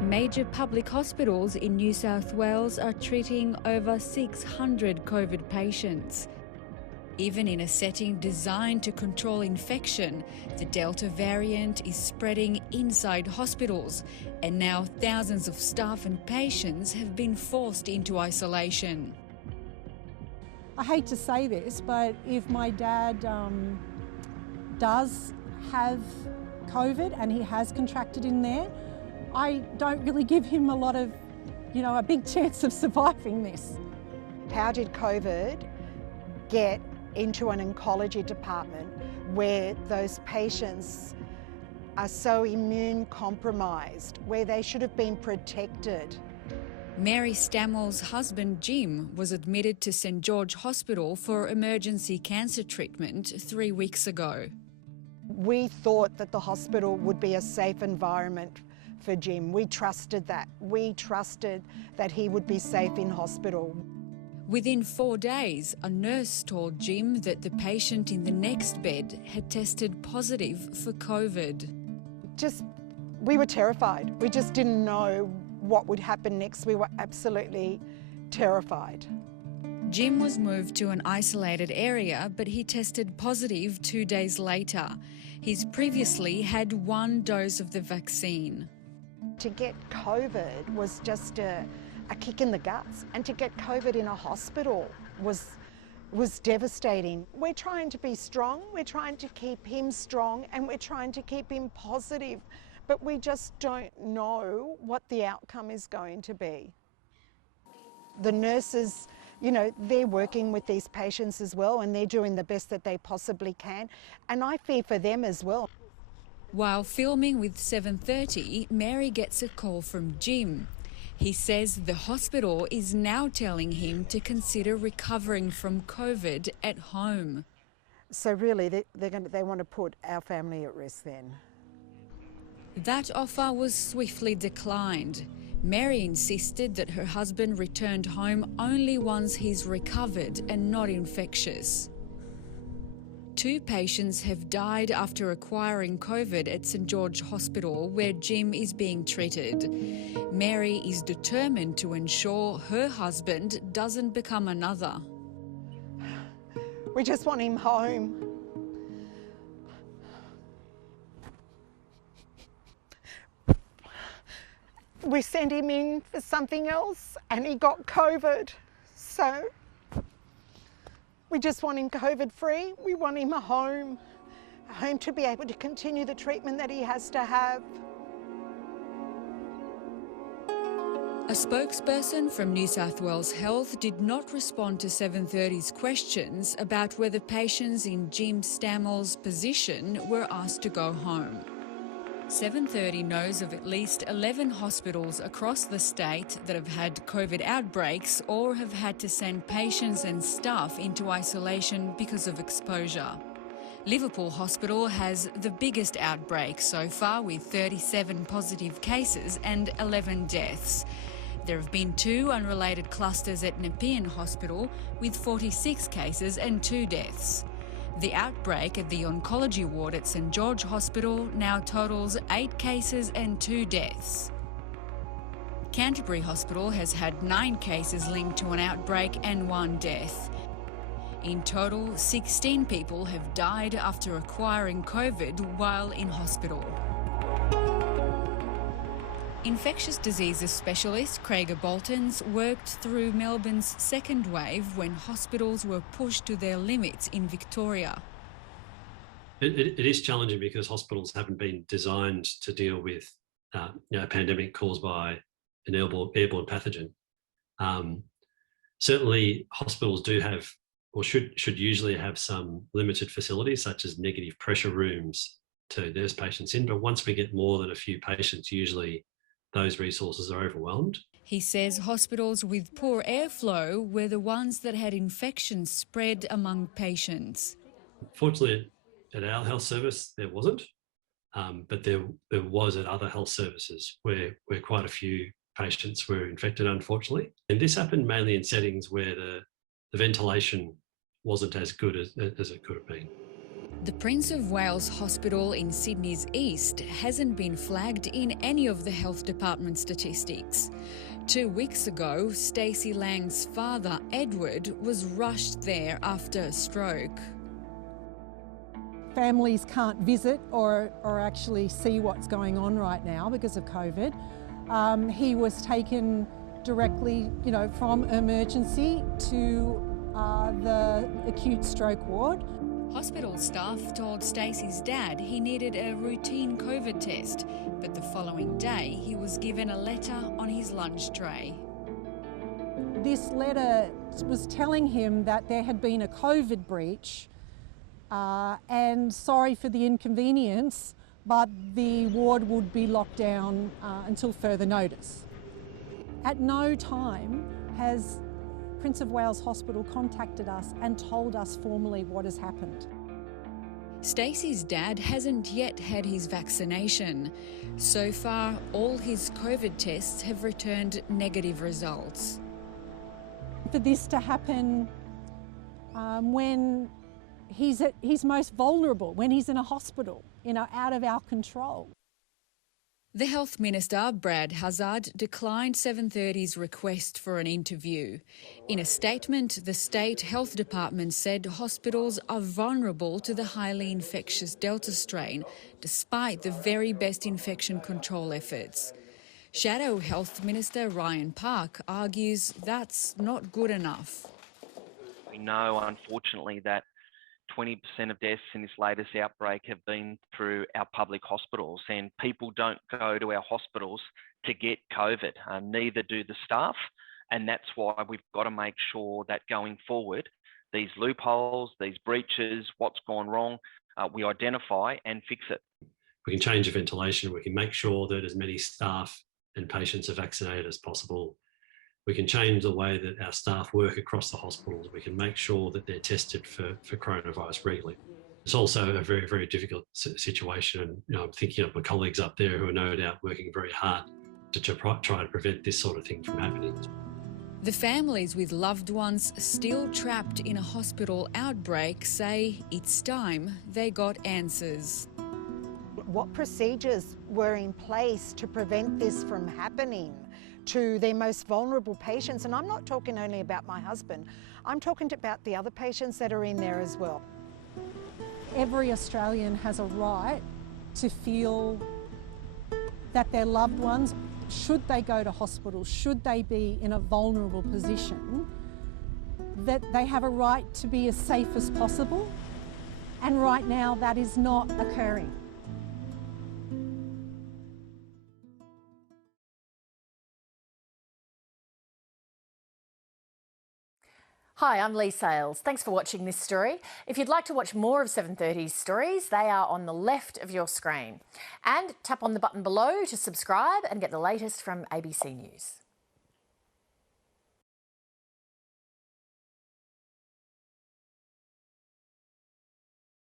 Major public hospitals in New South Wales are treating over 600 COVID patients. Even in a setting designed to control infection, the Delta variant is spreading inside hospitals, and now thousands of staff and patients have been forced into isolation. I hate to say this, but if my dad does have COVID and he has contracted in there, I don't really give him a lot of, a big chance of surviving this. How did COVID get into an oncology department where those patients are so immune compromised, where they should have been protected? Mary Stammel's husband Jim was admitted to St George Hospital for emergency cancer treatment 3 weeks ago. We thought that the hospital would be a safe environment for Jim. We trusted that. We trusted that he would be safe in hospital. Within 4 days, a nurse told Jim that the patient in the next bed had tested positive for COVID. We were terrified. We just didn't know what would happen next. We were absolutely terrified. Jim was moved to an isolated area, but he tested positive 2 days later. He's previously had 1 dose of the vaccine. To get COVID was just a kick in the guts, and to get COVID in a hospital was devastating. We're trying to be strong, we're trying to keep him strong, and we're trying to keep him positive, but we just don't know what the outcome is going to be. The nurses, they're working with these patients as well, and they're doing the best that they possibly can, and I fear for them as well. While filming with 7:30, Mary gets a call from Jim. He says the hospital is now telling him to consider recovering from COVID at home. So really, they want to put our family at risk then. That offer was swiftly declined. Mary insisted that her husband returned home only once he's recovered and not infectious. 2 patients have died after acquiring COVID at St George Hospital, where Jim is being treated. Mary is determined to ensure her husband doesn't become another. We just want him home. We sent him in for something else and he got COVID. So we just want him COVID free. We want him a home to be able to continue the treatment that he has to have. A spokesperson from New South Wales Health did not respond to 7:30's questions about whether patients in Jim Stammel's position were asked to go home. 7:30 knows of at least 11 hospitals across the state that have had COVID outbreaks or have had to send patients and staff into isolation because of exposure. Liverpool Hospital has the biggest outbreak so far, with 37 positive cases and 11 deaths. There have been 2 unrelated clusters at Nepean Hospital with 46 cases and 2 deaths. The outbreak at the oncology ward at St George Hospital now totals 8 cases and 2 deaths. Canterbury Hospital has had 9 cases linked to an outbreak and 1 death. In total, 16 people have died after acquiring COVID while in hospital. Infectious diseases specialist Craig Boltons worked through Melbourne's second wave when hospitals were pushed to their limits in Victoria. It is challenging because hospitals haven't been designed to deal with a pandemic caused by an airborne pathogen. Certainly, hospitals do have, or should usually have, some limited facilities such as negative pressure rooms to nurse patients in. But once we get more than a few patients, usually those resources are overwhelmed. He says hospitals with poor airflow were the ones that had infections spread among patients. Fortunately, at our health service, there wasn't, but there was at other health services where quite a few patients were infected, unfortunately. And this happened mainly in settings where the ventilation wasn't as good as it could have been. The Prince of Wales Hospital in Sydney's east hasn't been flagged in any of the health department statistics. 2 weeks ago, Stacey Lang's father, Edward, was rushed there after a stroke. Families can't visit or actually see what's going on right now because of COVID. He was taken directly, from emergency to the acute stroke ward. Hospital staff told Stacey's dad he needed a routine COVID test, but the following day he was given a letter on his lunch tray. This letter was telling him that there had been a COVID breach and sorry for the inconvenience, but the ward would be locked down until further notice. At no time has Prince of Wales Hospital contacted us and told us formally what has happened. Stacey's dad hasn't yet had his vaccination. So far, all his COVID tests have returned negative results. For this to happen when he's at his most vulnerable, when he's in a hospital, out of our control. The Health Minister, Brad Hazzard, declined 730's request for an interview. In a statement, the State Health Department said hospitals are vulnerable to the highly infectious Delta strain, despite the very best infection control efforts. Shadow Health Minister Ryan Park argues that's not good enough. We know, unfortunately, that 20% of deaths in this latest outbreak have been through our public hospitals, and people don't go to our hospitals to get COVID, neither do the staff, and that's why we've got to make sure that going forward, these loopholes, these breaches, what's gone wrong, we identify and fix it. We can change the ventilation, we can make sure that as many staff and patients are vaccinated as possible. We can change the way that our staff work across the hospitals. We can make sure that they're tested for coronavirus regularly. It's also a very, very difficult situation. And I'm thinking of my colleagues up there who are no doubt working very hard to try to prevent this sort of thing from happening. The families with loved ones still trapped in a hospital outbreak say it's time they got answers. What procedures were in place to prevent this from happening to their most vulnerable patients? And I'm not talking only about my husband, I'm talking about the other patients that are in there as well. Every Australian has a right to feel that their loved ones, should they go to hospital, should they be in a vulnerable position, that they have a right to be as safe as possible. And right now that is not occurring. Hi, I'm Lee Sales. Thanks for watching this story. If you'd like to watch more of 730's stories, they are on the left of your screen. And tap on the button below to subscribe and get the latest from ABC News.